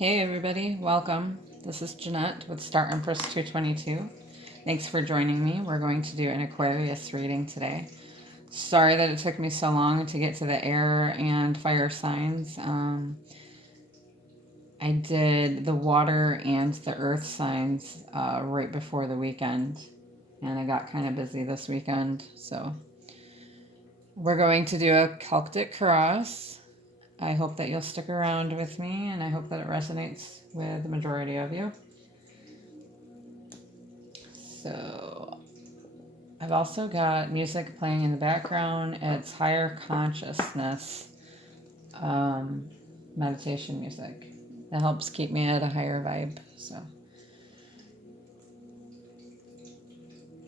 Hey everybody, welcome. This is Jeanette with Star Empress 222. Thanks for joining me. We're going to do an Aquarius reading today. Sorry that it took me so long to get to the air and fire signs. I did the water and the earth signs right before the weekend, and I got kind of busy this weekend. So we're going to do a Celtic cross. I hope that you'll stick around with me, and I hope that it resonates with the majority of you. So I've also got music playing in the background. It's higher consciousness meditation music. It helps keep me at a higher vibe. So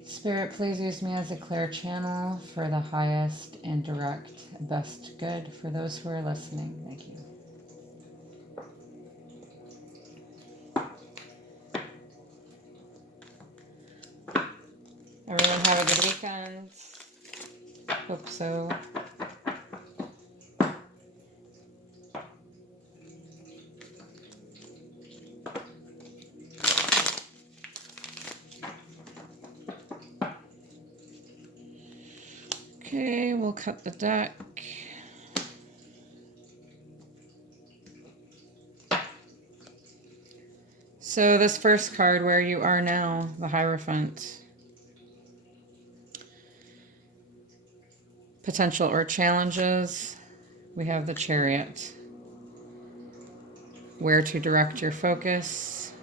Spirit, please use me as a clear channel for the highest and direct best good for those who are listening. Thank you. Everyone have a good weekend. Hope so. Okay, we'll cut the deck. So this first card, where you are now, the Hierophant. Potential or challenges. We have the Chariot. Where to direct your focus.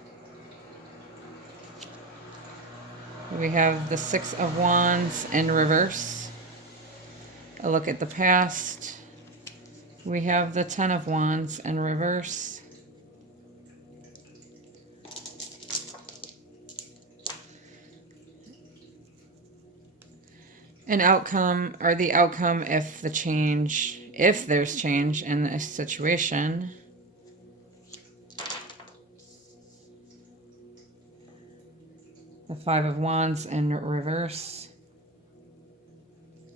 We have the Six of Wands in reverse. A look at the past. We have the Ten of Wands in reverse. An outcome, or the outcome if there's change in a situation. The Five of Wands in reverse.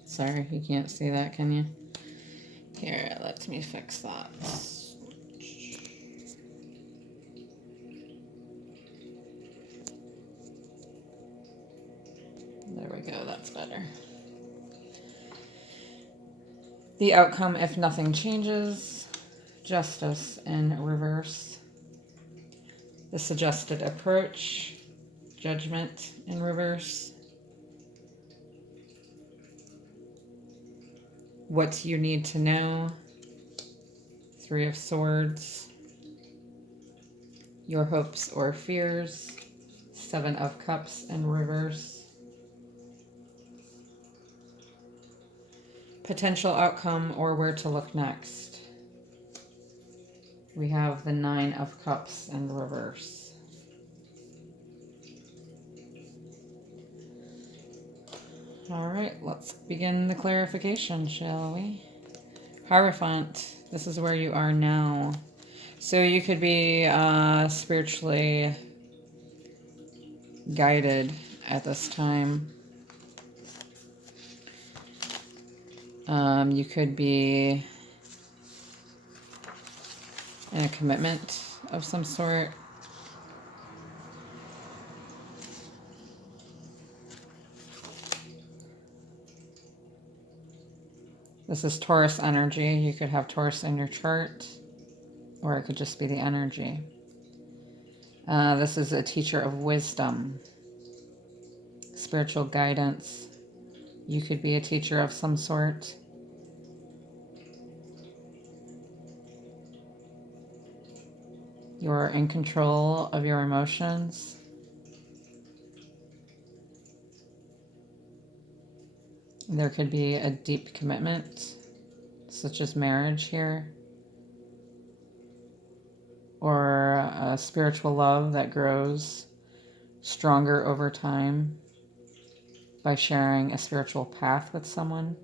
Sorry, you can't see that, can you? Here, let me fix that. There we go, that's better. The outcome if nothing changes. Justice in reverse. The suggested approach. Judgment in reverse. What you need to know. Three of Swords. Your hopes or fears. Seven of Cups in reverse. Potential outcome or where to look next. We have the Nine of Cups in reverse. All right, let's begin the clarification, shall we? Hierophant, this is where you are now. So you could be spiritually guided at this time. You could be in a commitment of some sort. This is Taurus energy. You could have Taurus in your chart, or it could just be the energy. This is a teacher of wisdom, spiritual guidance. You could be a teacher of some sort. You're in control of your emotions. There could be a deep commitment, such as marriage here, or a spiritual love that grows stronger over time by sharing a spiritual path with someone.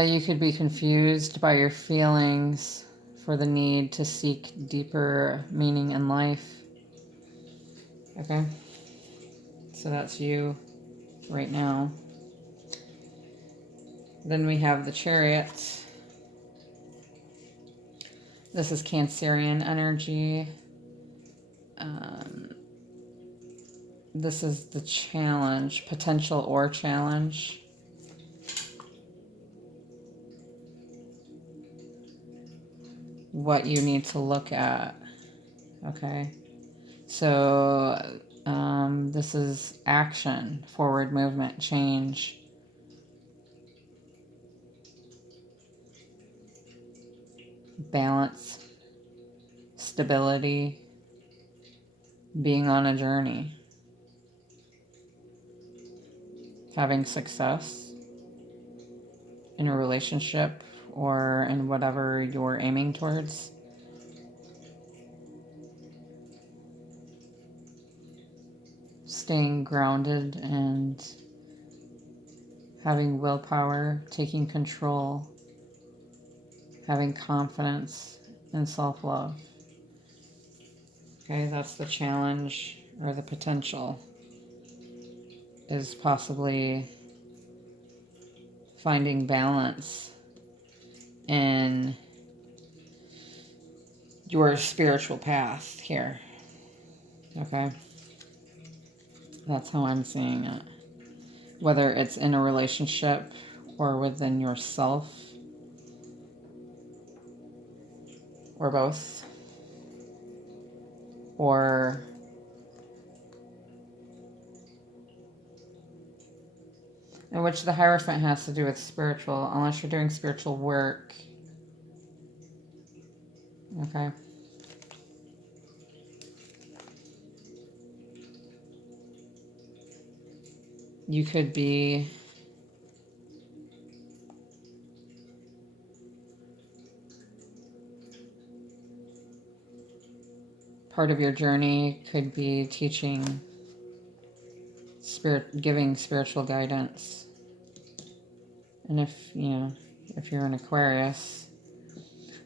You could be confused by your feelings for the need to seek deeper meaning in life. Okay? So that's you right now. Then we have the Chariot. This is Cancerian energy. This is the challenge, potential or challenge. What you need to look at. Okay. So this is action, forward movement, change. Balance, stability, being on a journey, having success in a relationship or in whatever you're aiming towards. Staying grounded and having willpower, taking control, having confidence and self-love. Okay, that's the challenge or the potential, is possibly finding balance in your spiritual path here. Okay, that's how I'm seeing it. Whether it's in a relationship or within yourself or both, or in which the Hierophant has to do with spiritual, unless you're doing spiritual work. Okay. You could be part of your journey could be teaching giving spiritual guidance. And if you're an Aquarius,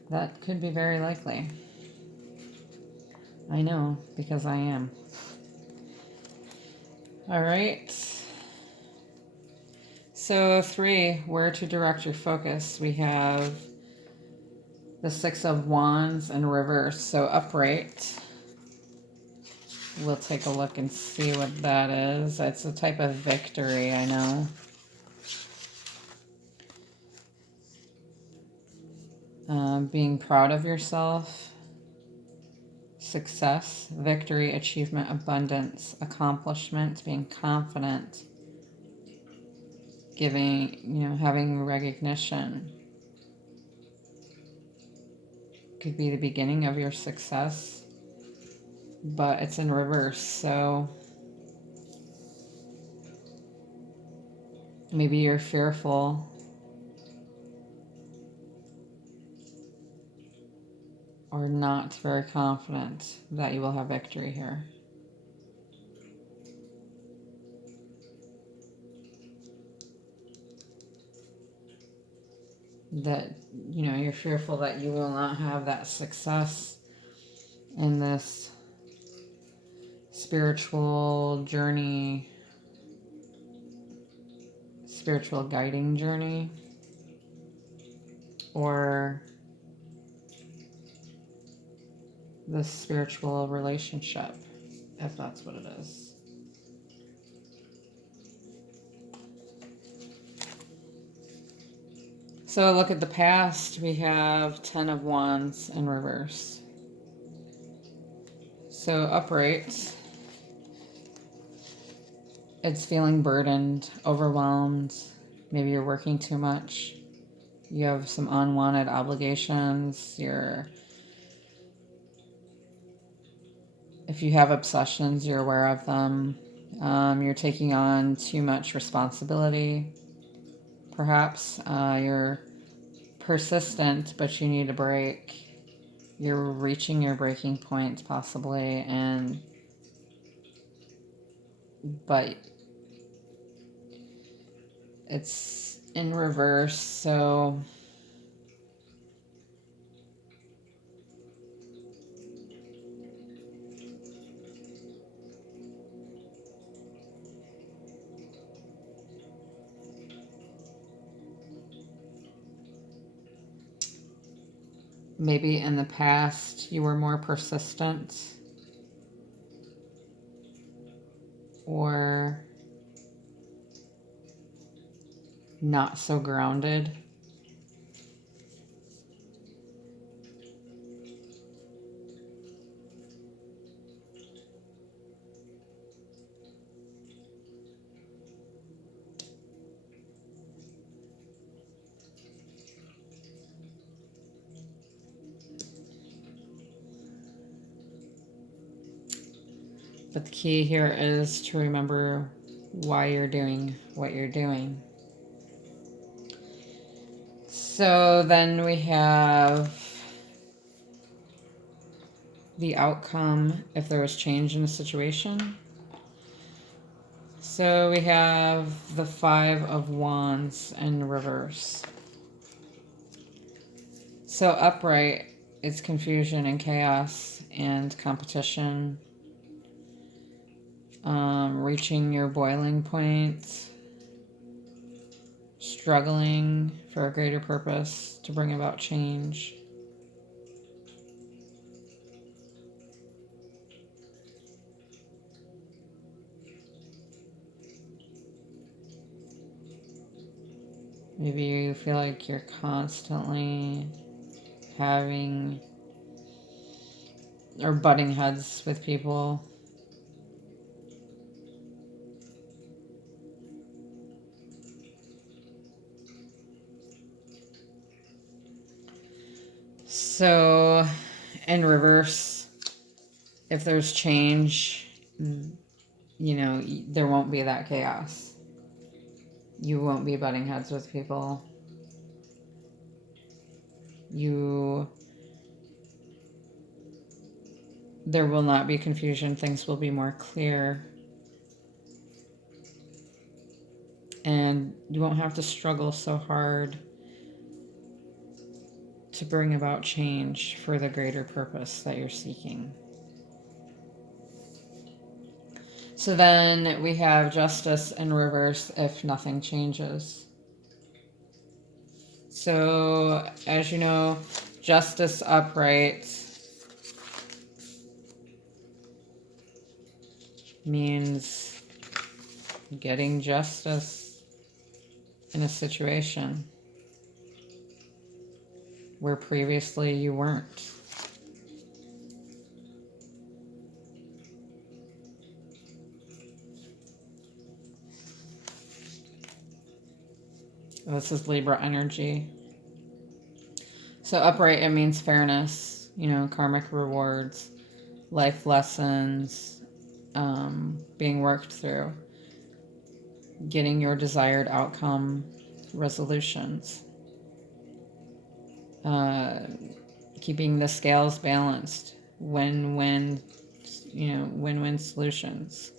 that could be very likely. I know, because I am. All right. So 3, where to direct your focus. We have the 6 of Wands in reverse. So upright. We'll take a look and see what that is. It's a type of victory, I know. Being proud of yourself. Success, victory, achievement, abundance, accomplishment, being confident, giving, having recognition. Could be the beginning of your success, but it's in reverse, so maybe you're fearful or not very confident that you will have victory here. That, you're fearful that you will not have that success in this spiritual journey, spiritual guiding journey, or the spiritual relationship, if that's what it is. So look at the past. We have 10 of Wands in reverse. So upright, it's feeling burdened, overwhelmed. Maybe you're working too much. You have some unwanted obligations. If you have obsessions, you're aware of them. You're taking on too much responsibility. Perhaps you're persistent, but you need a break. You're reaching your breaking point, possibly, but it's in reverse, so maybe in the past you were more persistent or not so grounded. But the key here is to remember why you're doing what you're doing. So then we have the outcome if there was change in the situation. So we have the Five of Wands in reverse. So upright, it's confusion and chaos and competition. Reaching your boiling point, struggling for a greater purpose to bring about change. Maybe you feel like you're constantly having or butting heads with people. So in reverse, if there's change, you know, there won't be that chaos. You won't be butting heads with people. There will not be confusion. Things will be more clear. And you won't have to struggle so hard to bring about change for the greater purpose that you're seeking. So then we have justice in reverse if nothing changes. So as you know, justice upright means getting justice in a situation where previously you weren't. This is Libra energy. So upright, it means fairness, you know, karmic rewards, life lessons, being worked through, getting your desired outcome, resolutions, keeping the scales balanced, win-win solutions.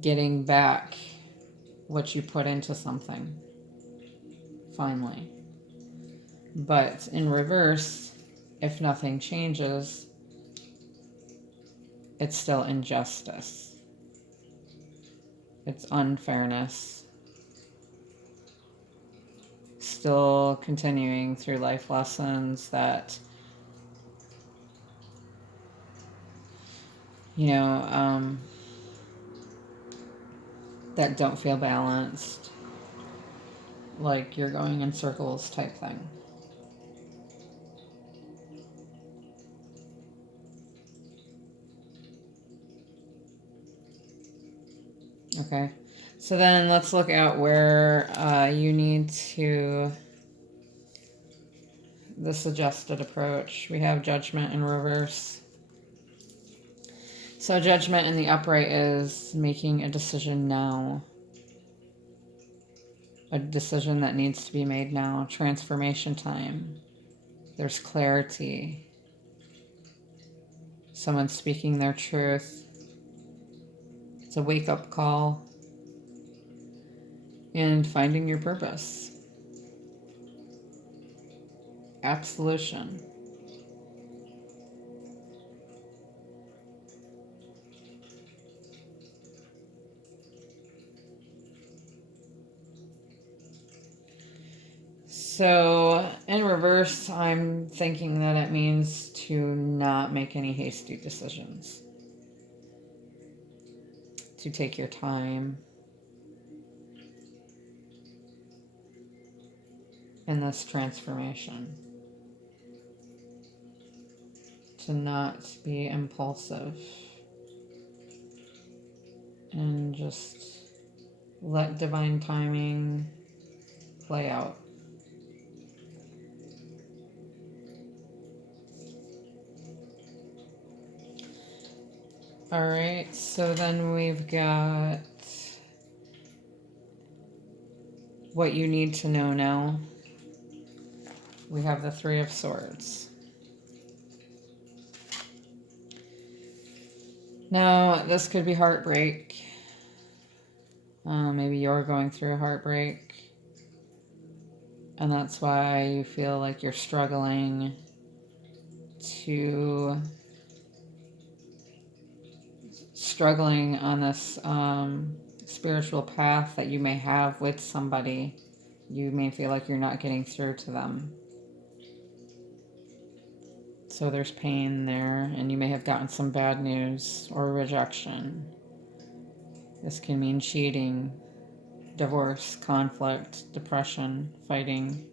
Getting back what you put into something, finally. But in reverse, if nothing changes, it's still injustice. It's unfairness. Still continuing through life lessons that, that don't feel balanced, like you're going in circles type thing. Okay, so then let's look at where you need to, the suggested approach. We have judgment in reverse. So judgment in the upright is making a decision now. A decision that needs to be made now. Transformation time. There's clarity. Someone speaking their truth. It's a wake-up call. And finding your purpose. Absolution. So in reverse, I'm thinking that it means to not make any hasty decisions, to take your time in this transformation, to not be impulsive and just let divine timing play out. All right, so then we've got what you need to know now. We have the Three of Swords. Now, this could be heartbreak. Maybe you're going through a heartbreak, and that's why you feel like you're struggling on this spiritual path that you may have with somebody. You may feel like you're not getting through to them. So there's pain there, and you may have gotten some bad news or rejection. This can mean cheating, divorce, conflict, depression, fighting,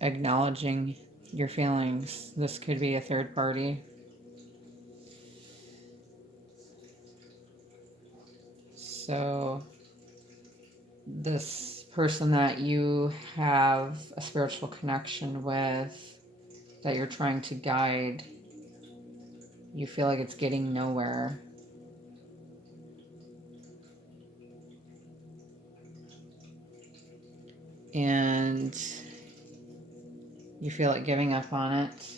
acknowledging your feelings. This could be a third party. So this person that you have a spiritual connection with, that you're trying to guide, you feel like it's getting nowhere. And you feel like giving up on it.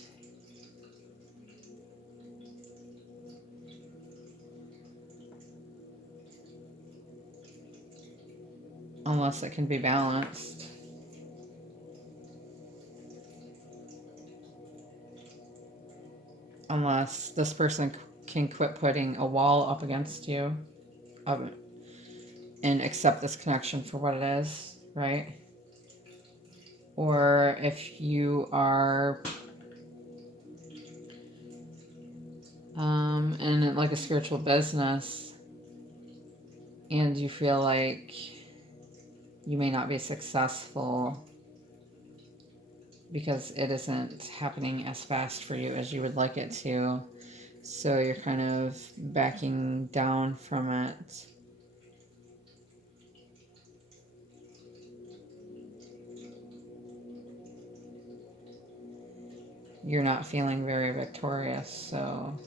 Unless it can be balanced. Unless this person can quit putting a wall up against you and accept this connection for what it is, right? Or if you are in like a spiritual business and you feel like you may not be successful because it isn't happening as fast for you as you would like it to. So you're kind of backing down from it. You're not feeling very victorious. So,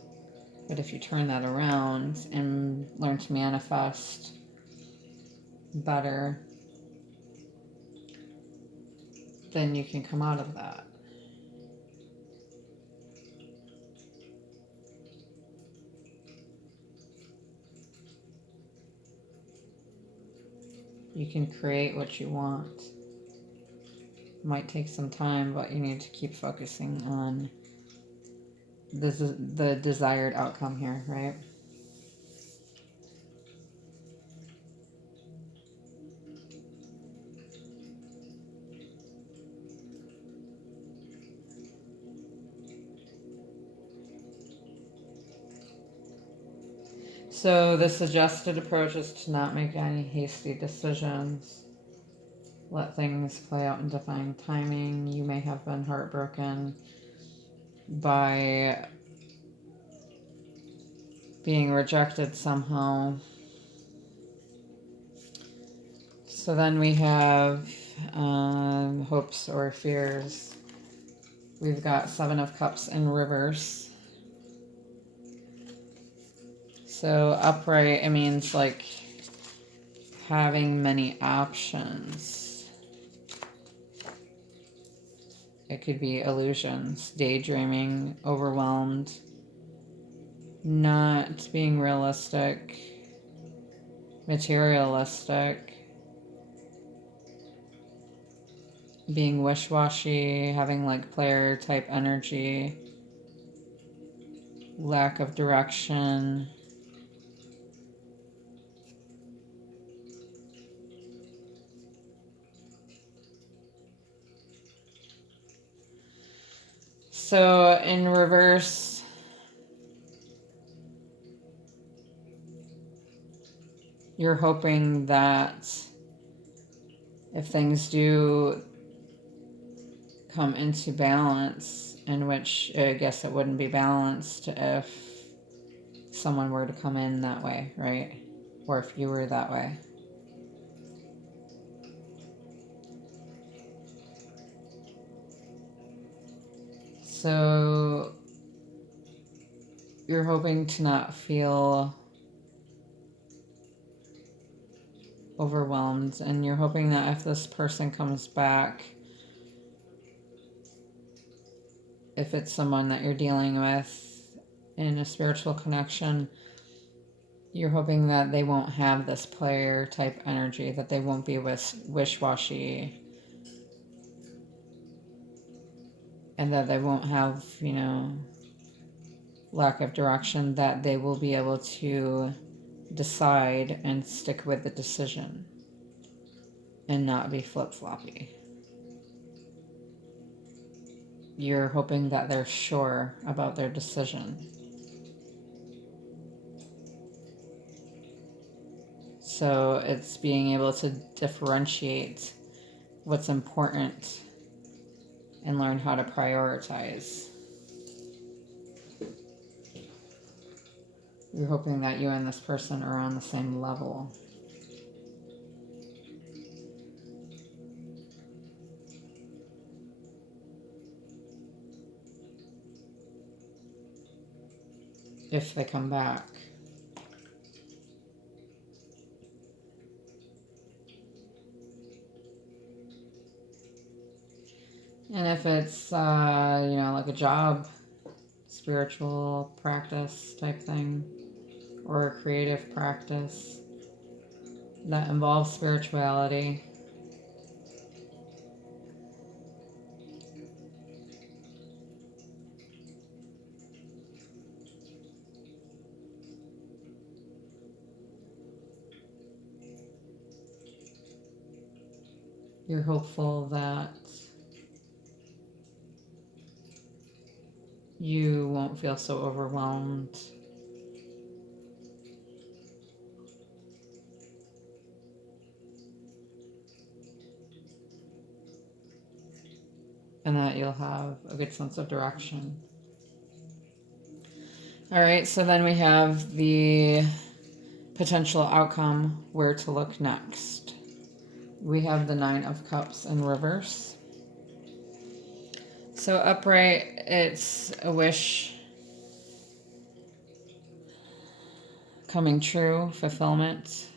but if you turn that around and learn to manifest better, then you can come out of that. You can create what you want. It might take some time, but you need to keep focusing on the desired outcome here, right? So the suggested approach is to not make any hasty decisions. Let things play out in divine timing. You may have been heartbroken by being rejected somehow. So then we have hopes or fears. We've got Seven of Cups in reverse. So upright, it means like having many options. It could be illusions, daydreaming, overwhelmed, not being realistic, materialistic, being wish-washy, having like player type energy, lack of direction. So in reverse, you're hoping that if things do come into balance, in which I guess it wouldn't be balanced if someone were to come in that way, right? Or if you were that way. So you're hoping to not feel overwhelmed, and you're hoping that if this person comes back, if it's someone that you're dealing with in a spiritual connection, you're hoping that they won't have this player type energy, that they won't be wish-washy, and that they won't have, lack of direction, that they will be able to decide and stick with the decision and not be flip-floppy. You're hoping that they're sure about their decision. So it's being able to differentiate what's important and learn how to prioritize. You're hoping that you and this person are on the same level. If they come back. And if it's, like a job, spiritual practice type thing, or a creative practice that involves spirituality, you're hopeful that you won't feel so overwhelmed. And that you'll have a good sense of direction. All right, so then we have the potential outcome, where to look next. We have the 9 of Cups in reverse. So upright, it's a wish coming true, fulfillment,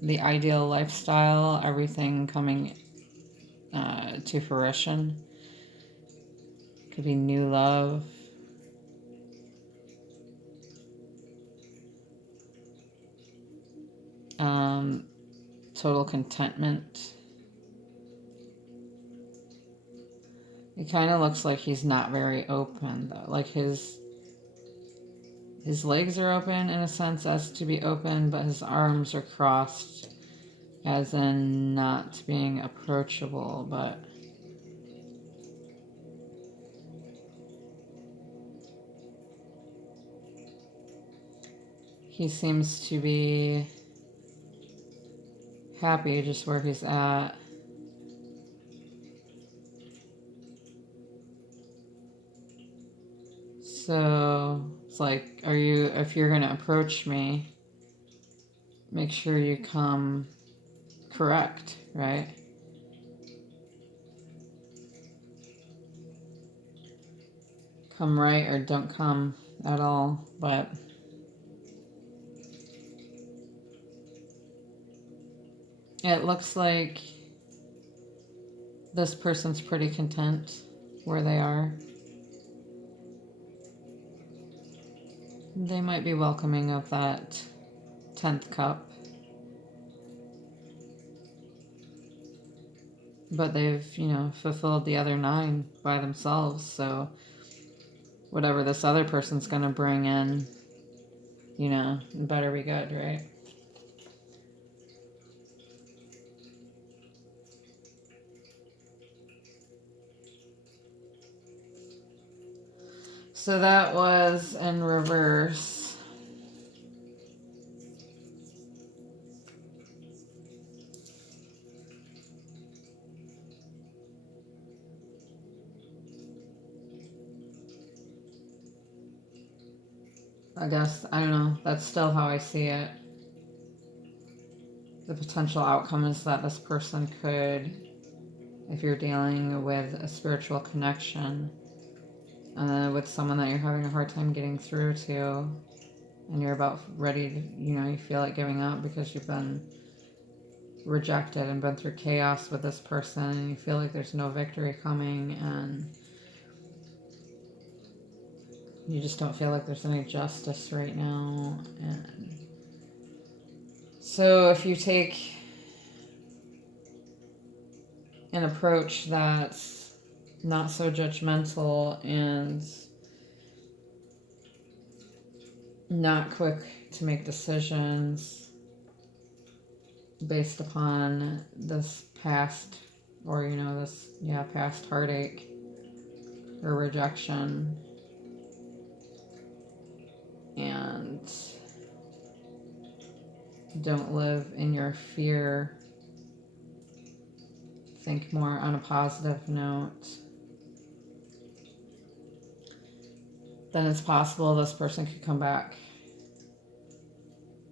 the ideal lifestyle, everything coming to fruition. Could be new love. Total contentment. It kind of looks like he's not very open though. Like his legs are open in a sense as to be open, but his arms are crossed as in not being approachable, but he seems to be happy just where he's at. So it's like, if you're going to approach me, make sure you come correct, right? Come right or don't come at all, but it looks like this person's pretty content where they are. They might be welcoming of that 10th cup. But they've, fulfilled the other 9 by themselves. So whatever this other person's going to bring in, better be good, right? So that was in reverse. I guess, I don't know, that's still how I see it. The potential outcome is that this person could, if you're dealing with a spiritual connection, with someone that you're having a hard time getting through to, and you're about ready to, you feel like giving up because you've been rejected and been through chaos with this person, and you feel like there's no victory coming, and you just don't feel like there's any justice right now. And so if you take an approach that's not so judgmental and not quick to make decisions based upon this past, or past heartache or rejection, and don't live in your fear, think more on a positive note, then it's possible this person could come back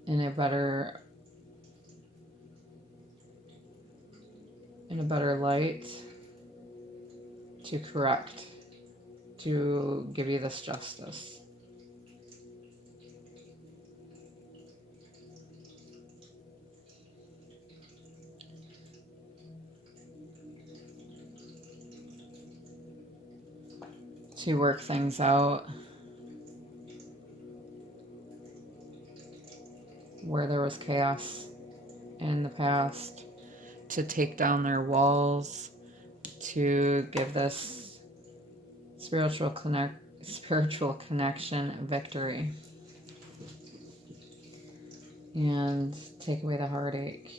in a better light to correct, to give you this justice. To work things out where there was chaos in the past, to take down their walls, to give this spiritual connection victory, and take away the heartache.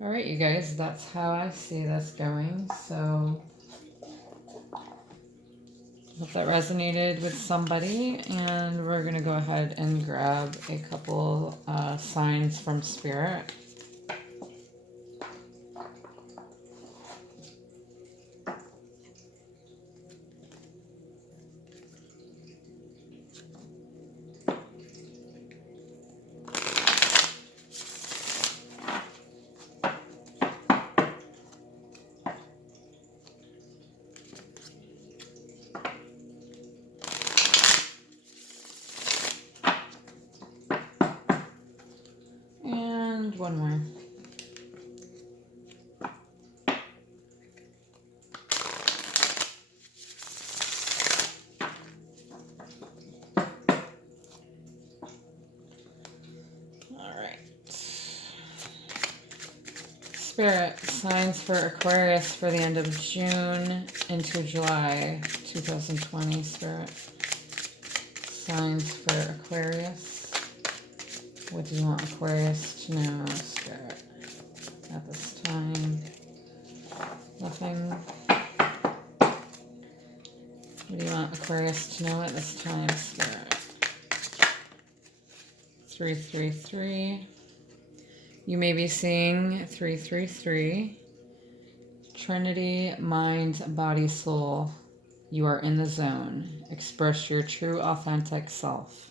All right, you guys, that's how I see this going. So hope that resonated with somebody, and we're gonna go ahead and grab a couple signs from Spirit. And one more. All right. Spirit, signs for Aquarius for the end of June into July 2020. Spirit, signs for Aquarius. What do you want Aquarius to know, Spirit, at this time? Nothing. What do you want Aquarius to know at this time, Spirit? 333. You may be seeing 333. Trinity, mind, body, soul. You are in the zone. Express your true, authentic self.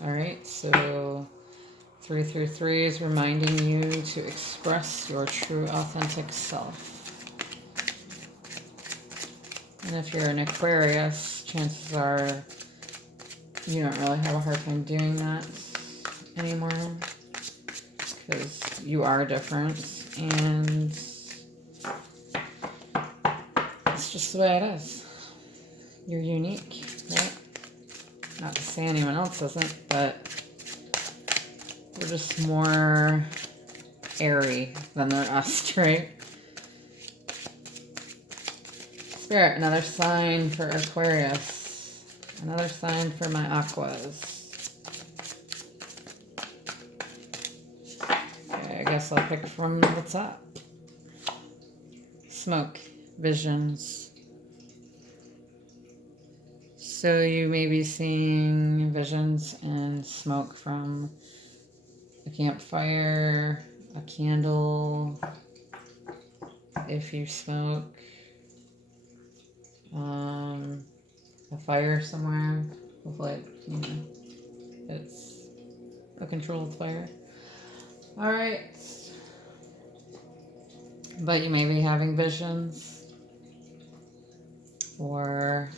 All right, so 333 is reminding you to express your true, authentic self. And if you're an Aquarius, chances are you don't really have a hard time doing that anymore, because you are different, and it's just the way it is. You're unique, right? Not to say anyone else isn't, but we're just more airy than the rest, right? Spirit, another sign for Aquarius. Another sign for my Aquas. Okay, I guess I'll pick from the top. Smoke. visions. So you may be seeing visions and smoke from a campfire, a candle, if you smoke, a fire somewhere. Hopefully, it's a controlled fire. All right. But you may be having visions or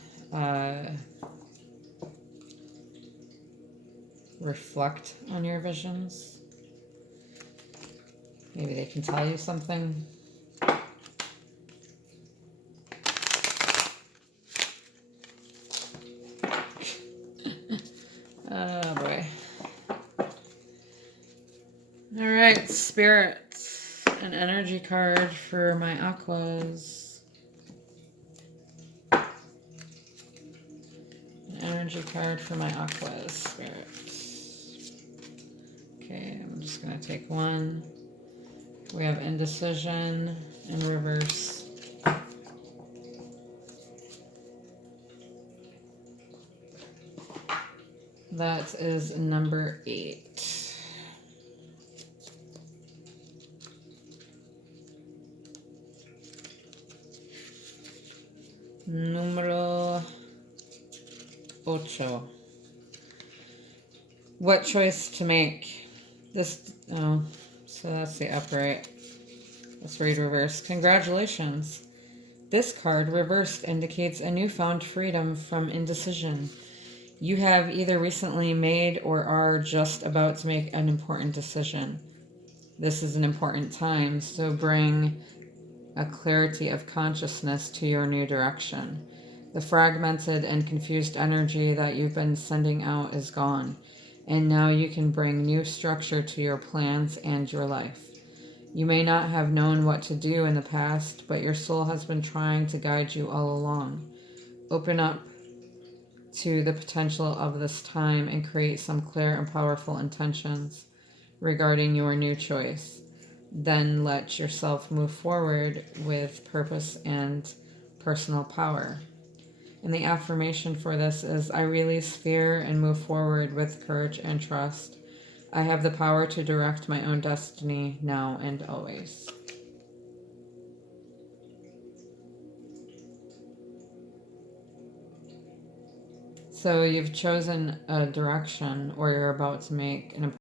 reflect on your visions. Maybe they can tell you something. Oh boy. All right, Spirit, an energy card for my aquas. An energy card for my aquas, Spirit. Okay, I'm just going to take one. We have indecision in reverse. That is number 8. Número 8. What choice to make? This, oh, so that's the upright. Let's read reverse. Congratulations. This card, reversed, indicates a newfound freedom from indecision. You have either recently made or are just about to make an important decision. This is an important time, so bring a clarity of consciousness to your new direction. The fragmented and confused energy that you've been sending out is gone, and now you can bring new structure to your plans and your life. You may not have known what to do in the past, but your soul has been trying to guide you all along. Open up to the potential of this time and create some clear and powerful intentions regarding your new choice. Then let yourself move forward with purpose and personal power. And the affirmation for this is, I release fear and move forward with courage and trust. I have the power to direct my own destiny now and always. So you've chosen a direction, or you're about to make an